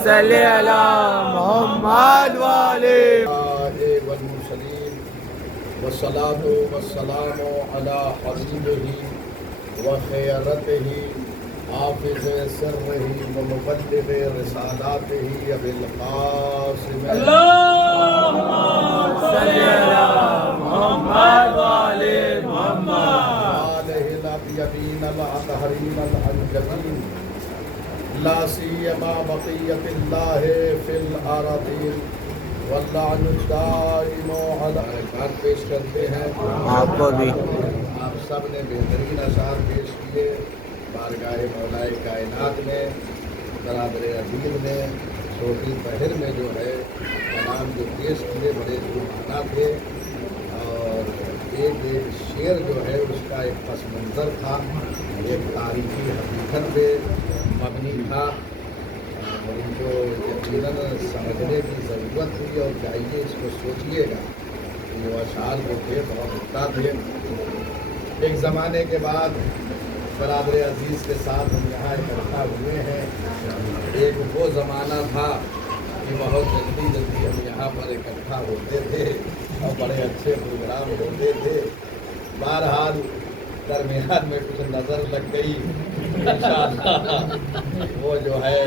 صلی علی محمد وعلی والمرسلین والصلاة والسلام علی حبیبہ وخیرتہ حافظ سرہ ومبلغ رسالاتہ ابی القاسم اللہم صلی علی محمد وعلی محمد آلہ الاطیبین الاطہرین الانجبین لا سیما بقیت اللہ فی الارضین واللعن الدائم علی اشعار پیش کرتے ہیں آپ کو بھی آپ سب نے بہترین اشعار پیش کیے بارگاہ مولا کائنات میں برادر عزیز نے چھوٹی پہر میں جو ہے کلام جو پیش کیے بڑے معنی تھے اور ایک شعر جو ہے اس کا ایک پس منظر تھا ایک تاریخی حقیقت پہ مبنی تھا اور ان کو یقیناً سمجھنے کی ضرورت تھی اور چاہیے اس کو سوچیے گا وہ اشعار جو تھے بہت اچھا تھے ایک زمانے کے بعد برادر عزیز کے ساتھ ہم یہاں اکٹھا ہوئے ہیں ایک وہ زمانہ تھا کہ بہت جلدی ہم یہاں پر اکٹھا ہوتے تھے اور بڑے اچھے پروگرام ہوتے تھے بہرحال درمیان میں کچھ نظر لگ گئی انشاءاللہ وہ جو ہے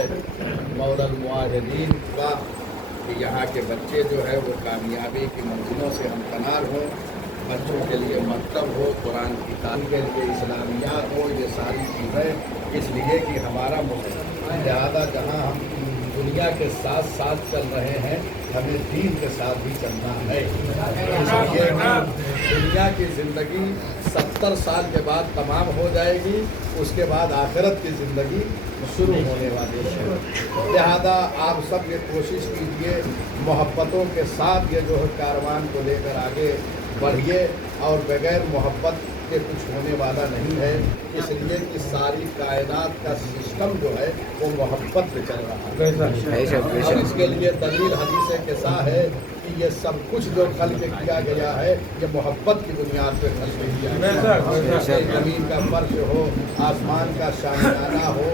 مولا المعاہدین کا کہ یہاں کے بچے جو ہے وہ کامیابی کی منزلوں سے ہمکنار ہوں بچوں کے لیے مکتب ہو قرآن کی تعلیم کے لیے اسلامیات ہو یہ ساری چیزیں اس لیے کہ ہمارا لہٰذا جہاں ہم دنیا کے ساتھ ساتھ چل رہے ہیں ہمیں دین کے ساتھ بھی چلنا ہے اس لیے دنیا کی زندگی 70 سال کے بعد تمام ہو جائے گی اس کے بعد آخرت کی زندگی شروع ہونے والی ہے لہذا آپ سب یہ کوشش کیجئے محبتوں کے ساتھ یہ جو ہے کاروان کو لے کر آگے بڑھیے اور بغیر محبت کے کچھ ہونے والا نہیں ہے اس لیے کہ ساری کائنات کا سسٹم جو ہے وہ محبت پہ چل رہا ہے اور اس کے لیے دلیل حدیث قصہ ہے کہ یہ سب کچھ جو خلق کیا گیا ہے یہ محبت کی بنیاد پہ خلق کیا گیا ہے زمین کا فرش ہو آسمان کا شاہانہ ہو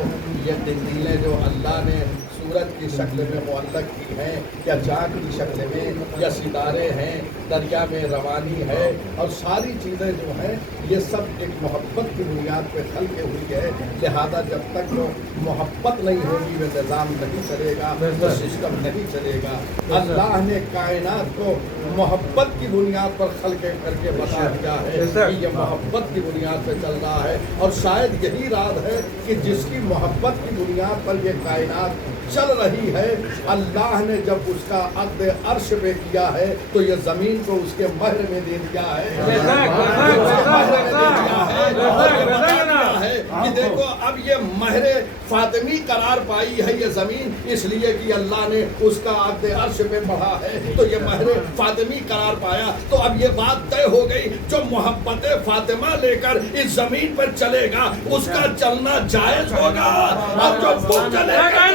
یہ تنزیلیں جو اللہ نے سورج کی شکل میں معلق کی ہیں یا چاند کی شکل میں یا ستارے ہیں دریا میں روانی ہے اور ساری چیزیں جو ہیں یہ سب ایک محبت کی بنیاد پہ خلق ہوئی ہے لہذا جب تک جو محبت نہیں ہوگی وہ نظام نہیں چلے گا وہ سسٹم نہیں چلے گا اللہ نے کائنات کو محبت کی بنیاد پر خلق کر کے بتا دیا ہے کہ یہ محبت کی بنیاد پہ چل رہا ہے اور شاید یہی راز ہے کہ جس کی محبت کی بنیاد پر یہ کائنات چل رہی ہے اللہ نے جب اس کا عقد عرش پہ کیا ہے تو یہ زمین کو اس کے مہر میں دے دیا ہے کہ دیکھو اب یہ مہر فاطمی قرار پائی ہے یہ زمین اس لیے کہ اللہ نے اس کا عقد عرش پہ پڑھا ہے تو یہ مہر فاطمی قرار پایا تو اب یہ بات طے ہو گئی جو محبت فاطمہ لے کر اس زمین پر چلے گا اس کا چلنا جائز ہوگا اور جو خود چلے گا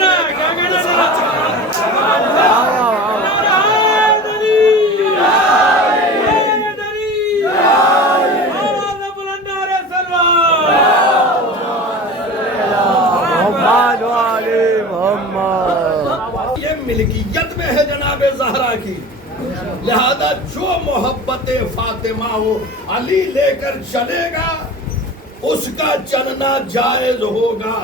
یہ ملکیت میں ہے جناب زہرا کی لہذا جو محبت فاطمہ ہو علی لے کر چلے گا اس کا چلنا جائز ہوگا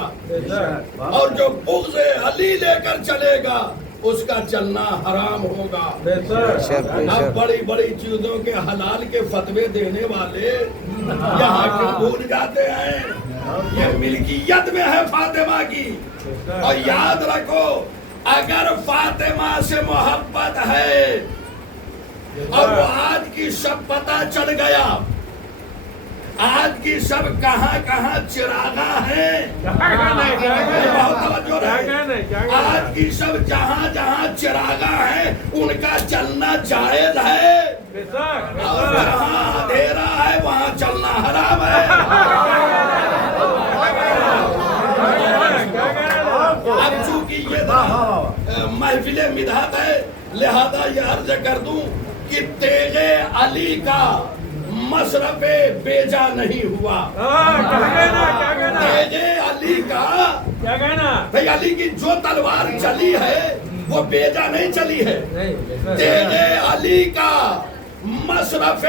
اور جو بغض علی لے کر چلے گا اس کا چلنا حرام ہوگا اب بڑی بڑی چیزوں کے حلال کے فتوے دینے والے یہاں کیوں بھول جاتے ہیں یہ ملکیت میں ہے فاطمہ کی اور یاد رکھو اگر فاطمہ سے محبت ہے اور وہ آج کی شب پتہ چل گیا آج کی سب کہاں کہاں چراغاں ہیں آج کی سب جہاں جہاں چراغاں ہیں ان کا چلنا جائز ہے اور جہاں اندھیرا ہے وہاں چلنا حرام ہے اب چونکہ یہ محفل مدحت ہے لہذا یہ عرض کر دوں کہ تیغ علی کا مصرف بیجا نہیں ہوا تیغ علی کا کیا کہنا؟ بھئی علی کی جو تلوار چلی ہے وہ بیجا نہیں چلی ہے. تیغ علی کا مصرف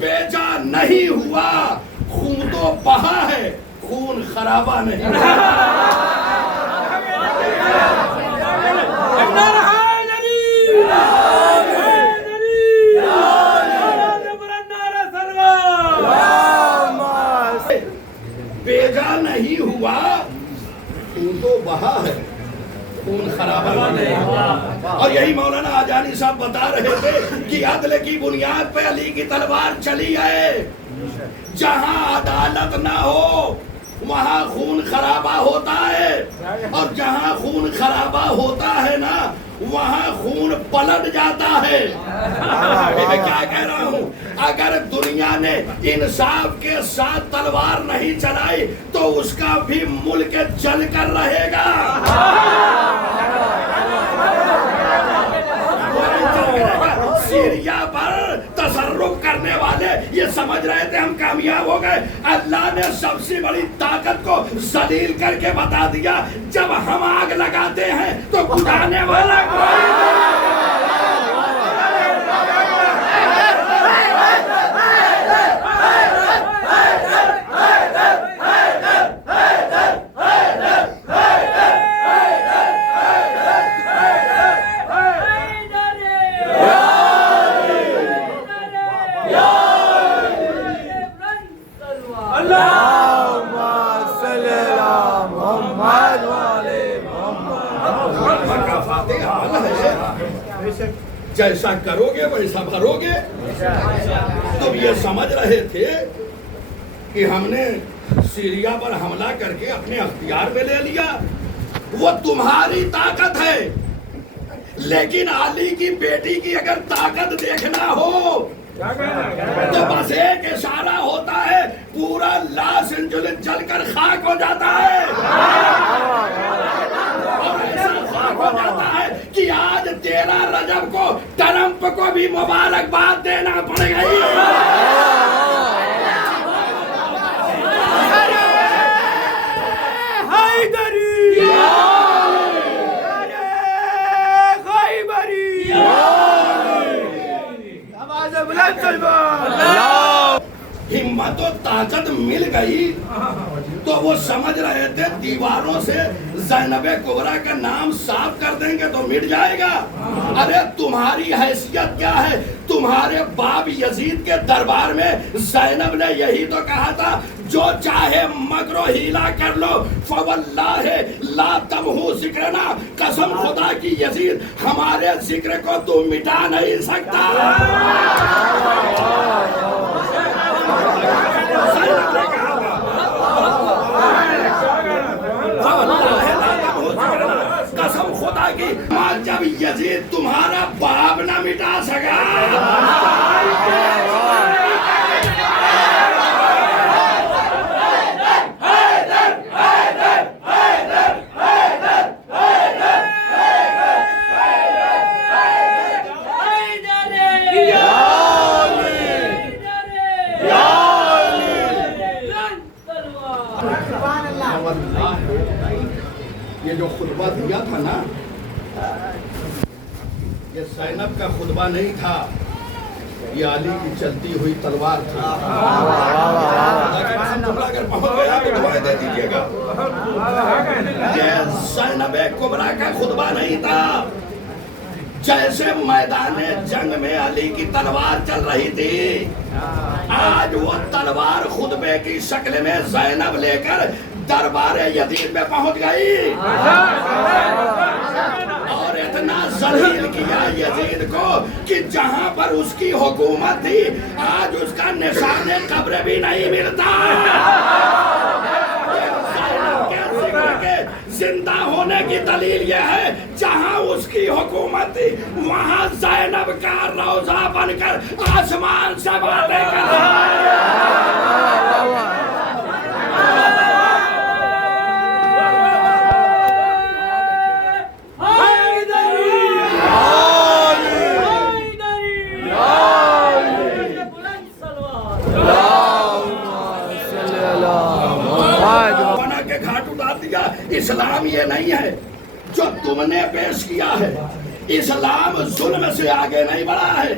بیجا نہیں ہوا, خون تو بہا ہے, خون خرابہ نہیں. بیجا نہیں ہوا, خون تو بہا ہے, خون خرابہ نہیں. اور یہی مولانا آجانی صاحب بتا رہے تھے کہ عدل کی بنیاد پہ علی کی تلوار چلی ہے. جہاں عدالت نہ ہو وہاں خون خرابہ ہوتا ہے, اور جہاں خون خرابہ ہوتا ہے نا وہاں خون پلٹ جاتا ہے. میں کیا کہہ رہا ہوں, اگر دنیا نے انصاف کے ساتھ تلوار نہیں چلائی تو اس کا بھی ملک جل کر رہے گا. سیریا پر تصرف کرنے والے یہ سمجھ رہے تھے ہم کامیاب ہو گئے. اللہ نے سب سے بڑی طاقت کو ذلیل کر کے بتا دیا, جب ہم آگ لگاتے ہیں تو بجھانے والا کوئی جیسا کرو گے ویسا بھرو گے. تم یہ سمجھ رہے تھے کہ ہم نے سیریا پر حملہ کر کے اپنے اختیار میں لے لیا, وہ تمہاری طاقت ہے. لیکن علی کی بیٹی کی اگر طاقت دیکھنا ہو تو بس ایک اشارہ ہوتا ہے, پورا لاس اینجلس جل کر خاک ہو جاتا ہے. اور ایسا خاک ہو جاتا ہے کہ آج 13 رجب کو ٹرمپ کو بھی مبارکباد دینا پڑے گا. ہمت و طاقت مل گئی تو وہ سمجھ رہے تھے دیواروں سے زینب کبریٰ کا نام صاف کر دیں گے تو مٹ جائے گا. ارے تمہاری حیثیت کیا ہے؟ تمہارے باپ یزید کے دربار میں زینب نے یہی تو کہا تھا, جو چاہے مکر و ہیلا کر لو, فواللہ لا تمحو ذکرنا, قسم خدا کی یزید ہمارے ذکر کو تو مٹا نہیں سکتا. قسم خدا کی, جب یزید تمہارا باپ نہ مٹا سکا یہ جو خطبہ دیا تھا نا, یہ زینب کا خطبہ نہیں تھا, یہ علی کی چلتی ہوئی تلوار تھی. اگر پہنچ گیا تو دعائیں دے دیجیے گا. یہ زینب کبریٰ کا خطبہ نہیں تھا. جیسے میدان جنگ میں علی کی تلوار چل رہی تھی, آج وہ تلوار خطبے کی شکل میں زینب لے کر دربار یزید میں پہنچ گئی, اور اتنا ذلیل کیا یزید کو کہ جہاں پر اس کی حکومت تھی آج اس کا نشان قبر بھی نہیں ملتا. زندہ ہونے کی دلیل یہ ہے, جہاں اس کی حکومت تھی وہاں زینب کا روضہ بن کر آسمان سے باتیں کر رہا ہے. اس جو تم نے پیش کیا ہے، اسلام ظلم سے آگے نہیں بڑھا ہے،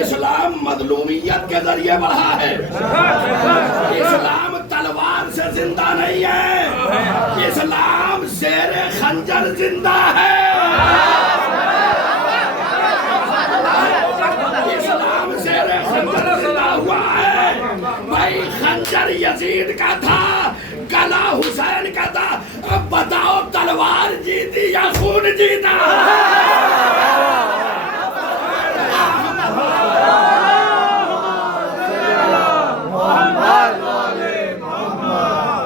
اسلام مظلومیت کے ذریعے بڑھا ہے، اسلام تلوار سے زندہ نہیں ہے، اسلام زیر خنجر زندہ ہے، اسلام زیر خنجر زندہ ہوا ہے۔ بھائی خنجر یزید کا تھا، گلا حسین کا تھا، اب بتاؤ تلوار جیتی یا خون جیتا؟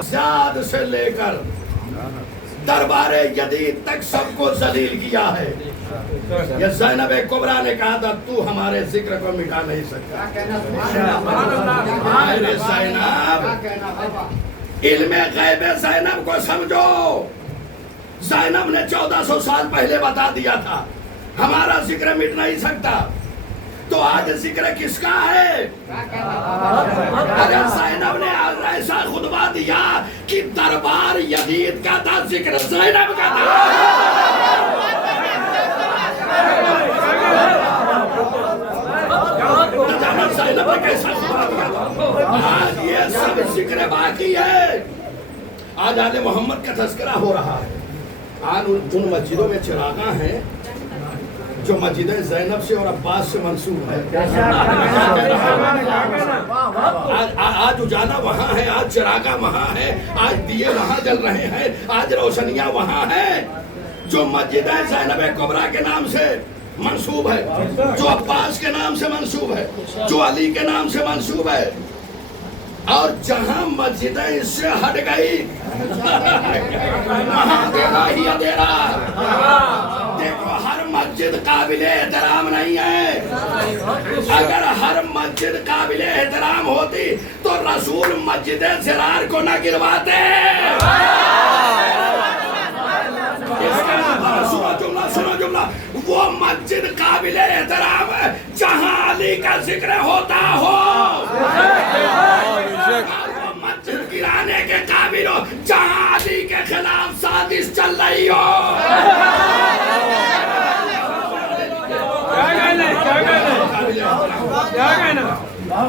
زیاد سے لے کر دربار جدید تک سب کو ذلیل کیا ہے۔ یہ زینب کبریٰ نے کہا تھا تو ہمارے ذکر کو مٹا نہیں سکتا۔ میرے زینب، علم غیب زینب کو سمجھو۔ زینب نے 1400 سال پہلے بتا دیا تھا ہمارا ذکر مٹ نہیں سکتا، تو آج ذکر کس کا ہے؟ اگر زینب نے ایسا خطبہ دیا کہ دربار یزید کا تھا، ذکر زینب کا تھا۔ زینب نے کیسا خطبہ دیا تھا؟ آج یہ سب ذکر باقی ہے۔ آج آل محمد کا تذکرہ ہو رہا ہے۔ آج ان مسجدوں میں چراغاں ہیں جو مسجد زینب سے اور عباس سے منسوب ہے۔ آج اجالا وہاں ہے، آج چراغاں وہاں ہے، آج دیے وہاں جل رہے ہیں، آج روشنیاں وہاں ہیں جو مسجد زینب کبریٰ کے نام سے منسوب ہے، جو عباس کے نام سے منسوب ہے، جو علی کے نام سے منسوب ہے۔ اور جہاں مسجدیں اس سے ہٹ گئی وہاں اندھیرا ہی اندھیرا۔ دیکھو ہر مسجد قابل احترام نہیں ہے۔ اگر ہر مسجد قابل احترام ہوتی تو رسول مسجد زرار کو نہ گرواتے۔ سنو جملہ، وہ مسجد قابل احترام ہے جہاں علی کا ذکر ہوتا ہو، وہ مسجد گرانے کے قابل ہو جہاں علی کے خلاف سازش چل رہی ہو۔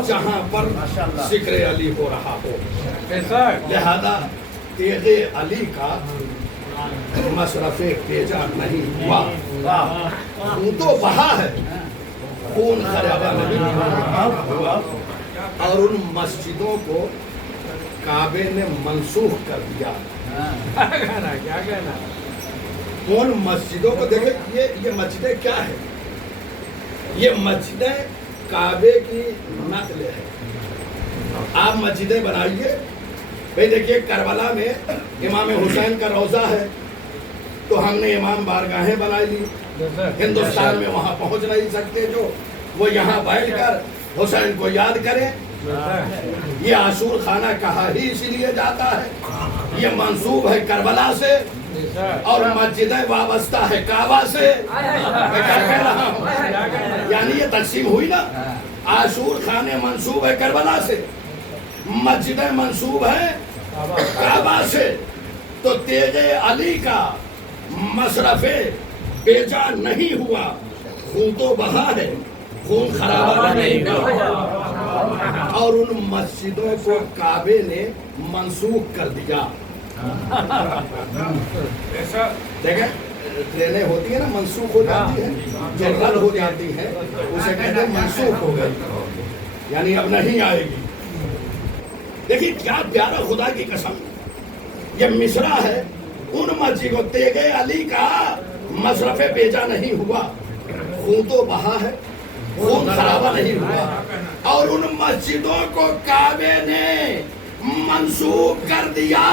جہاں پر ذکر علی ہو رہا ہو، لہذا تیغ علی کا مصرف بیجا نہیں ہوا۔ خون تو بہا ہے، خون خرابہ نہیں ہوا۔ اور ان مسجدوں کو کعبے نے منسوخ کر دیا۔ ان مسجدوں کو دیکھیں، یہ مسجدیں کیا ہیں؟ یہ مسجدیں کعبے کی نقل ہے۔ آپ مسجدیں بنائیے، بھئی دیکھیے کربلا میں امام حسین کا روضہ ہے تو ہم نے امام بارگاہیں بنائی لی۔ ہندوستان میں وہاں پہنچ نہیں سکتے جو، وہ یہاں بیٹھ کر حسین کو یاد کریں۔ یہ عاشور خانہ کہا ہی اسی لیے جاتا ہے، یہ منسوب ہے کربلا سے، اور مسجدیں وابستہ ہے کعبہ سے۔ میں کیا کہہ رہا ہوں؟ یعنی یہ تقسیم ہوئی نا، عاشور خانے منسوب ہے کربلا سے، مسجدیں منسوب ہیں کعبہ سے، تو تیغ علی کا مصرف بیجا نہیں ہوا، خون تو بہا ہے، خون خرابہ نہیں ہوا۔ اور ان مسجدوں کو کعبے نے منسوخ کر دیا۔ دیکھیں ٹرینیں ہوتی ہیں نا، منسوخ ہو جاتی ہیں، جو رد ہو جاتی ہیں اسے کہتے ہیں منسوخ ہو گئی، یعنی اب نہیں آئے گی۔ دیکھیں کیا پیارا، خدا کی قسم، یہ مصرع ہے ان مسجد کو، تیغ علی کا مصرف بیجا نہیں ہوا، خون تو بہا ہے، خون خرابہ نہیں ہوا، اور ان مسجدوں کو کعبے نے منسوخ کر دیا۔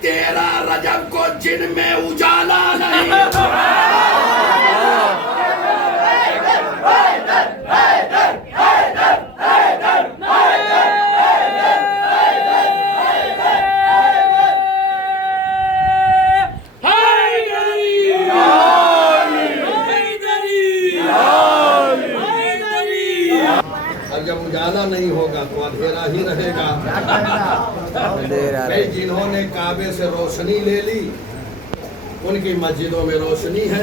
13 رجب کو جن میں اجالا نہیں جب اجالا نہیں ہوگا تو اندھیرا ہی رہے گا۔ جنہوں نے کعبے سے روشنی لے لی ان کی مسجدوں میں روشنی ہے.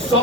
100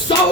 100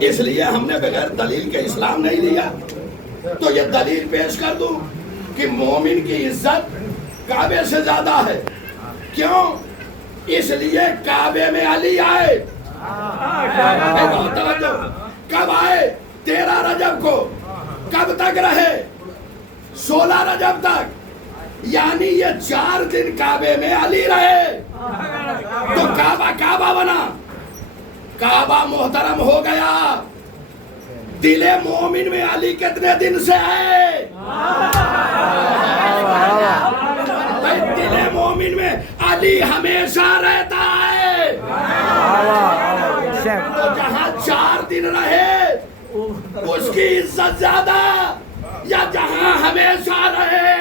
اس لیے ہم نے بغیر دلیل کے اسلام نہیں لیا. تو یہ دلیل پیش کر دوں کہ مومن کی عزت کعبے سے زیادہ ہے. کیوں؟ اس لیے کعبے میں علی آئے. کب آئے؟ 13 رجب کو. کب تک رہے؟ 16 رجب تک. یعنی یہ 4 دن کعبے میں علی رہے. تو کعبہ بنا. کعبہ محترم ہو گیا. دل مومن میں علی کتنے دن سے ہے؟ دل مومن میں علی ہمیشہ رہتا ہے. تو جہاں 4 دن رہے اس کی عزت زیادہ یا جہاں ہمیشہ رہے؟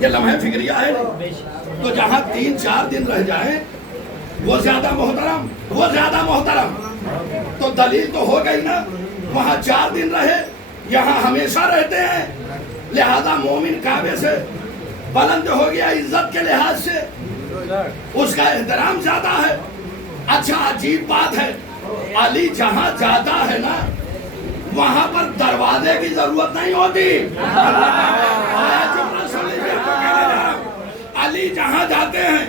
یہ لمحہ فکریہ ہے. تو جہاں 3-4 دن رہ جائیں وہ زیادہ محترم. تو دلیل تو ہو گئی نا. وہاں 4 دن رہے, یہاں ہمیشہ رہتے ہیں. لہذا مومن کعبے سے بلند ہو گیا عزت کے لحاظ سے. اس کا احترام زیادہ ہے. اچھا عجیب بات ہے, علی جہاں جاتا ہے نا وہاں پر دروازے کی ضرورت نہیں ہوتی. علی جہاں جاتے ہیں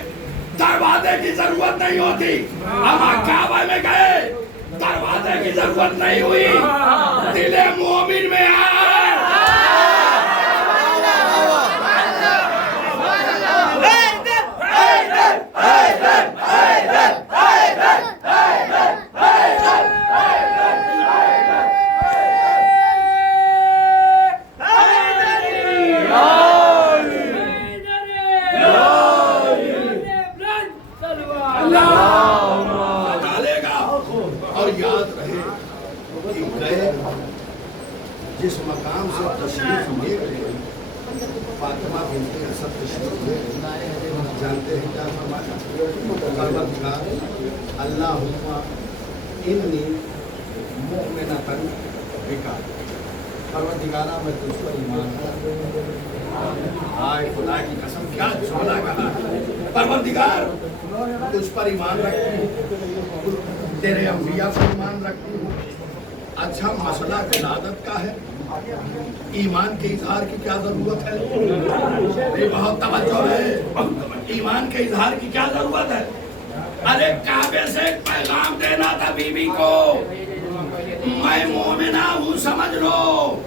دروازے کی ضرورت نہیں ہوتی. اما کعبہ میں گئے دروازے کی ضرورت نہیں ہوئی. دل مومن میں آئے. جس مقام سے تشریف لے گئے فاطمہ بنت اسد تشریف لے گئے, جانتے ہیں کیا فرمایا؟ پروردگار اللہم انی مؤمنۃ بک. پروردگارا میں تجھ پر ایمان رکھتا. آئے خدا کی قسم کیا جملہ کہا. پروردگار تجھ پر ایمان رکھتی ہوں, تیرے انبیاء پر ایمان رکھتی ہوں. اچھا مسئلہ ولادت کا ہے, ایمان کے اظہار کی کیا ضرورت ہے؟ بہت توجہ ہے. ایمان کے اظہار کی کیا ضرورت ہے؟ ارے کعبے سے ایک پیغام دینا تھا بی بی کو, میں مومنہ ہوں سمجھ لو.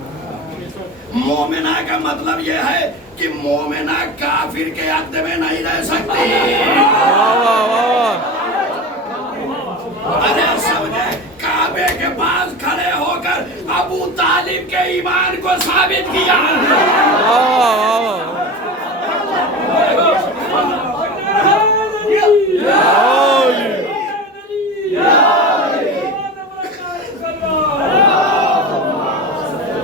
مومنہ کا مطلب یہ ہے کہ مومنہ کافر کے عقد میں نہیں رہ سکتی. ارے سمجھے, کعبے کے پاس کھڑے ہو کر ابو طالب کے ایمان کو ثابت کیا.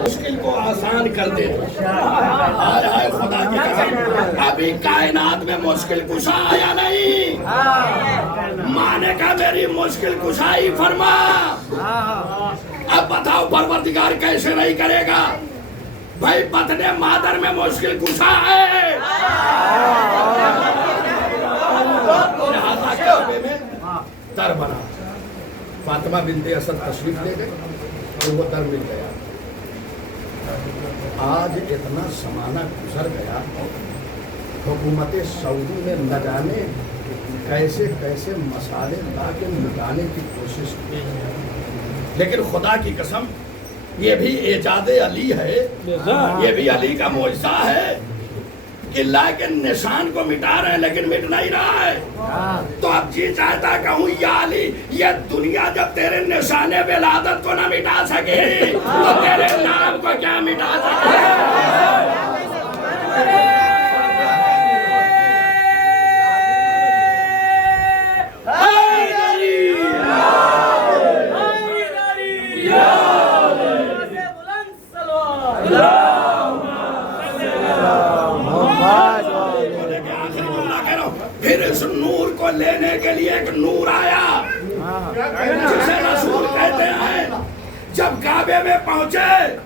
مشکل کو آسان کر دے. آئے خدا کی قسم ابھی کائنات میں مشکل کشا آیا نہیں. مانے کا میری مشکل کشائی فرما. اب بتاؤ پروردگار کیسے نہیں کرے گا؟ بھائی بطن مادر میں مشکل کشا ہے. لہذا کعبے میں در بنا. فاطمہ بنت اسد تشریف لے گئے اور وہ در مل گیا. آج اتنا زمانہ گزر گیا, حکومت سعودی نے نہ جانے کیسے کیسے مسالے لا کے مٹانے کی کوشش کی, لیکن خدا کی قسم یہ بھی ایجاد علی ہے. یہ بھی علی کا معجزہ ہے کہ لا کے نشان کو مٹا رہے ہیں لیکن مٹ نہیں رہا ہے. تو اب جی چاہتا کہوں یا علی, یہ دنیا جب تیرے نشان ولادت کو نہ مٹا سکے تو تیرے نام کو کیا مٹا سکے؟ پھر اس نور کو لینے کے لیے ایک نور آیا جسے رسول کہتے ہیں. جب کعبے میں پہنچے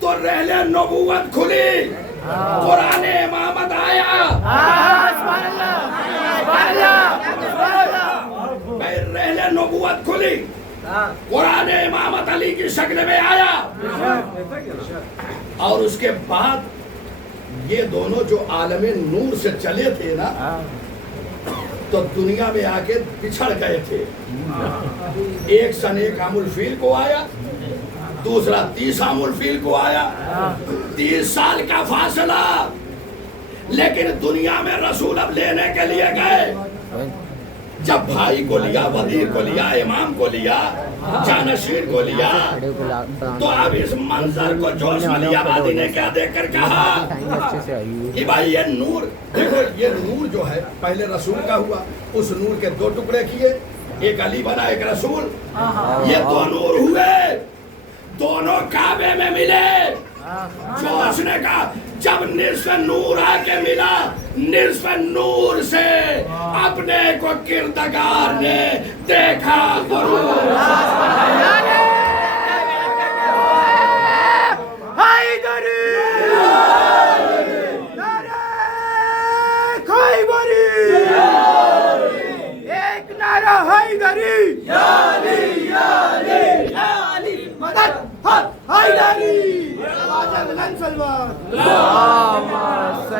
تو رحل نبوت کھلی, قرآن امامت آیا. رحل نبوت کھلی, قرآن امامت علی کی شکل میں آیا. اور اس کے بعد یہ دونوں جو عالم نور سے چلے تھے نا, تو دنیا میں آ کے بچھڑ گئے تھے. ایک سن ایک عام الفیل کو آیا, دوسرا 30 عام الفیل کو آیا. 30 سال کا فاصلہ, لیکن دنیا میں رسول اب لینے کے لیے گئے. جب بھائی کو لیا, وزیر کو لیا, امام کو لیا, جانشین کو لیا, تو اب اس منظر کو جوش ولی آبادی نے کیا دیکھ کر کہا کہ بھائی یہ نور دیکھو, یہ نور جو ہے پہلے رسول کا ہوا, اس نور کے 2 ٹکڑے کیے, ایک علی بنا ایک رسول. یہ 2 نور ہوئے, دونوں کعبے میں ملے. جوش نے کہا جب نصف نور آ کے ملا, نصف نور سے اپنے کو کردگار نے دیکھا ضرور. حیدری نعرہ خیبری, ایک نعرہ حیدری, یا علی یا علی یا علی مدد حیدری. اللهم صل